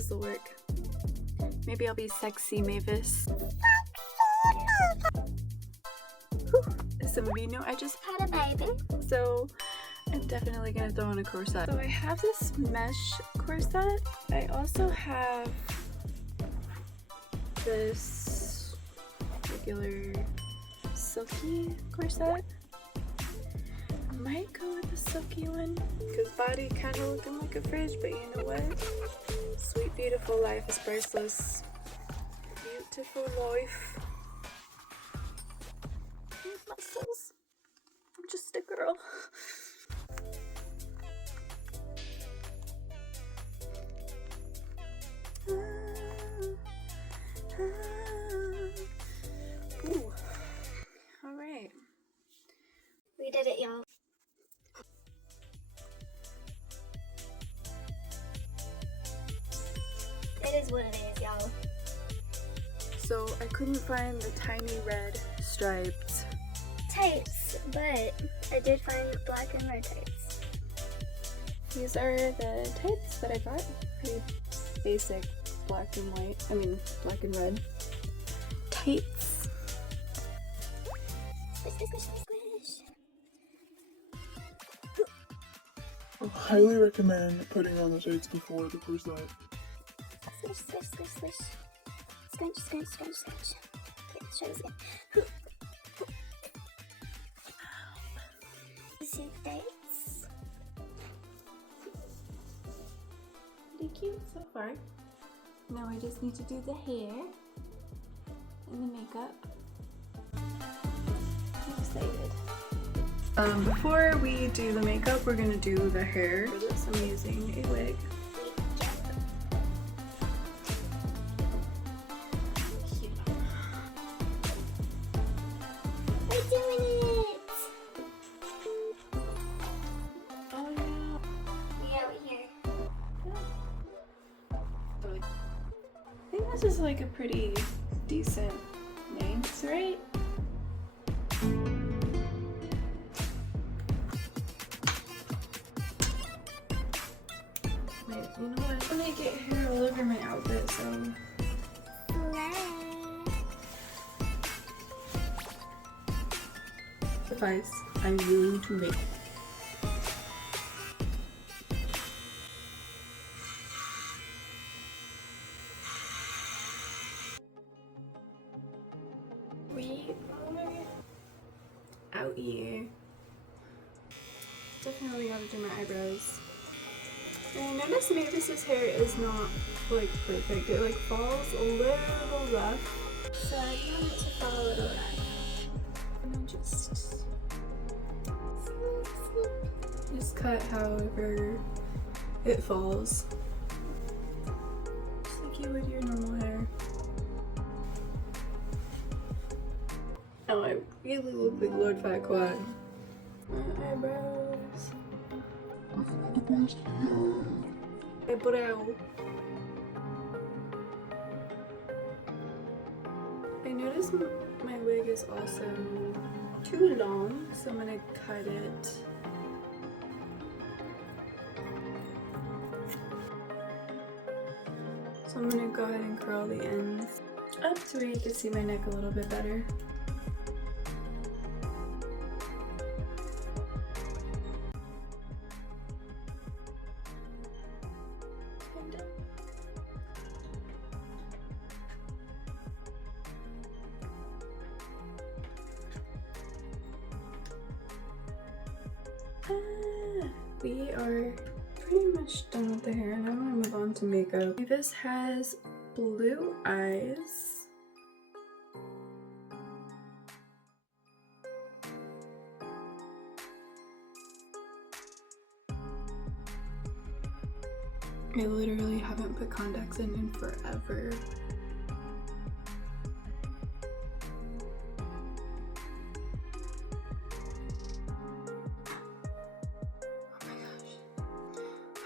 this will work. Maybe I'll be sexy Mavis. As some of you know, I just had a baby, so I'm definitely gonna throw on a corset. So I have this mesh corset. I also have this regular silky corset. I might go with the silky one because body kind of looking like a fridge, but you know what? Sweet, beautiful life is priceless. Beautiful life. Muscles. I'm just a girl. Ooh. All right. We did it, y'all. It is what it is, y'all. So I couldn't find the tiny red striped Tights, but I did find black and red tights. These are the tights that I got. Pretty basic black and white. I mean, black and red tights. Squish, squish, squish, squish. I highly recommend putting on the tights before the corset. Squish, squish, squish, squish. Scrunch, scrunch, scrunch, scrunch. Okay, let's try this again. See tights. Pretty cute so far. Now I just need to do the hair and the makeup. I'm excited. Before we do the makeup, we're gonna do the hair. For this, I'm using a wig. We're doing it! Oh no! We out here. I think this is like a pretty decent length, right? Wait, you know what? I'm gonna get hair all over my outfit, so... Suffice, I'm willing to make. We are out here. Definitely gotta do my eyebrows. And I noticed Mavis's hair is not like perfect. It like falls a little rough. So I want it to fall a little rough. And then just cut however it falls. Just like you would your normal hair. Oh, I really look like Lord Fat Quad. My eyebrows. My brow. I noticed my wig is also too long, so I'm gonna cut it. So I'm gonna go ahead and curl the ends up to where you can see my neck a little bit better. We are pretty much done with the hair. Now I'm gonna move on to makeup. Mavis has blue eyes. I literally haven't put contacts in forever.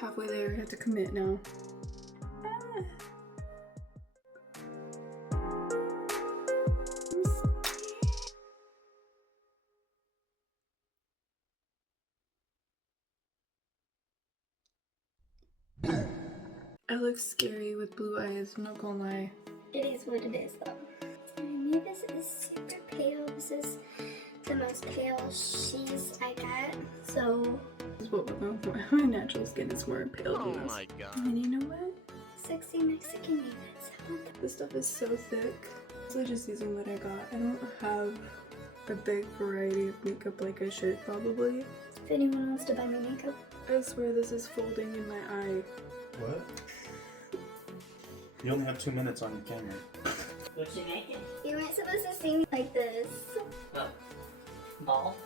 Halfway there, I have to commit now. I look scary with blue eyes, I'm not gonna lie. It is what it is, though. Mavis is super pale. This is the most pale I got. So, This is what we're going for. My natural skin is more pale than this. Oh my god. And you know what? sexy Mexican Mavis. This stuff is so thick. I'm just using what I got. I don't have a big variety of makeup like I should probably. If anyone wants to buy my makeup. I swear this is folding in my eye. What? You only have 2 minutes on your camera. What you making? You weren't supposed to see me like this. Oh. Ball?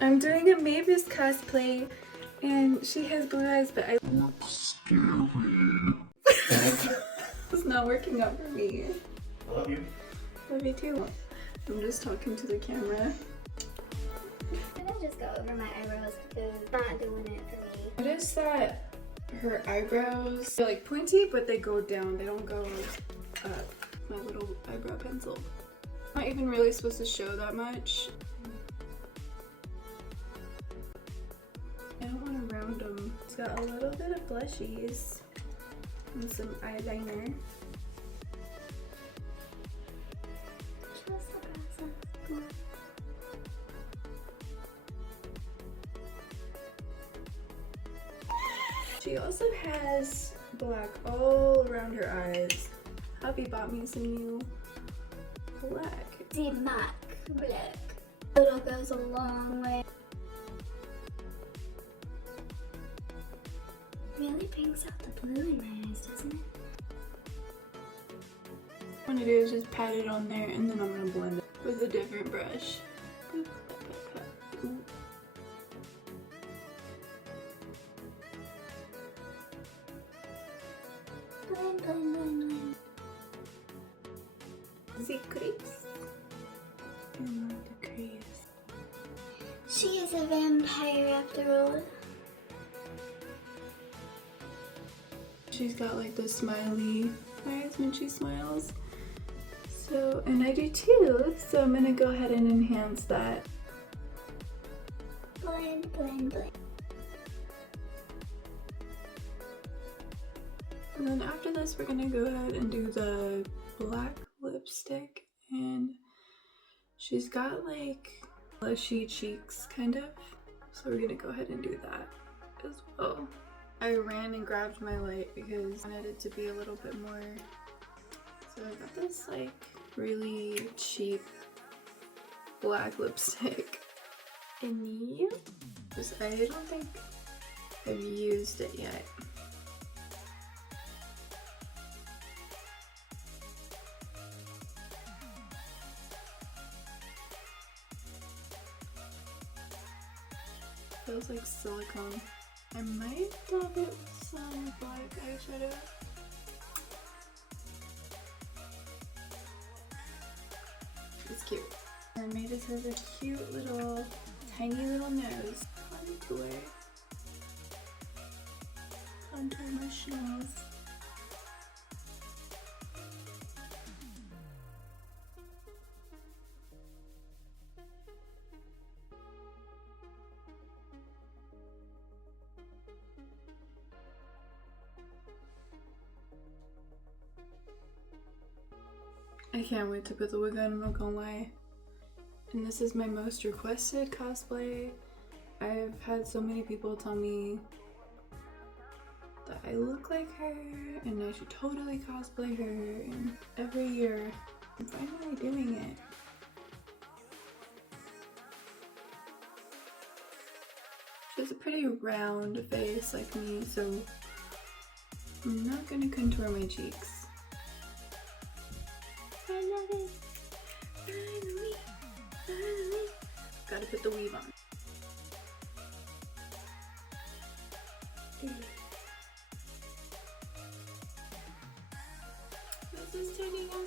I'm doing a Mavis cosplay and she has blue eyes, but I it's not working out for me. I love you. Love you too. I'm just talking to the camera. I'm gonna just go over my eyebrows because it's not doing it for me. Notice that her eyebrows are like pointy, but they go down. They don't go up. My little eyebrow pencil. Not even really supposed to show that much. I don't want to round them. It's got a little bit of blushies and some eyeliner. Just the process. She also has black all around her eyes. Hubby bought me some new black. The MAC black. Little goes a long way. Really brings out the blue in my eyes, doesn't it? What I'm gonna do is just pat it on there and then I'm gonna blend it with a different brush. Boop, pat, pat, pat. Ooh. Blend, blend, blend, blend. The crease. I love the crease. She is a vampire after all. She's got like the smiley eyes when she smiles. So, and I do too, so I'm gonna go ahead and enhance that. Blend, blend, blend. And then after this, we're gonna go ahead and do the black lipstick. And she's got like blushy cheeks, kind of. So we're gonna go ahead and do that as well. I ran and grabbed my light because I wanted it to be a little bit more. So I got this like really cheap black lipstick. And yep, I don't think I've used it yet. Feels like silicone. I might dab it with some black eyeshadow. It's cute. And Mavis has a cute little, tiny little nose. Contour. Contour my schnoz. I can't wait to put the wig on, I'm not gonna lie. And this is my most requested cosplay. I've had so many people tell me that I look like her and I should totally cosplay her, and every year I'm finally doing it. She has a pretty round face like me, so I'm not gonna contour my cheeks. I love it. Finally, finally. Gotta put the weave on. This is turning out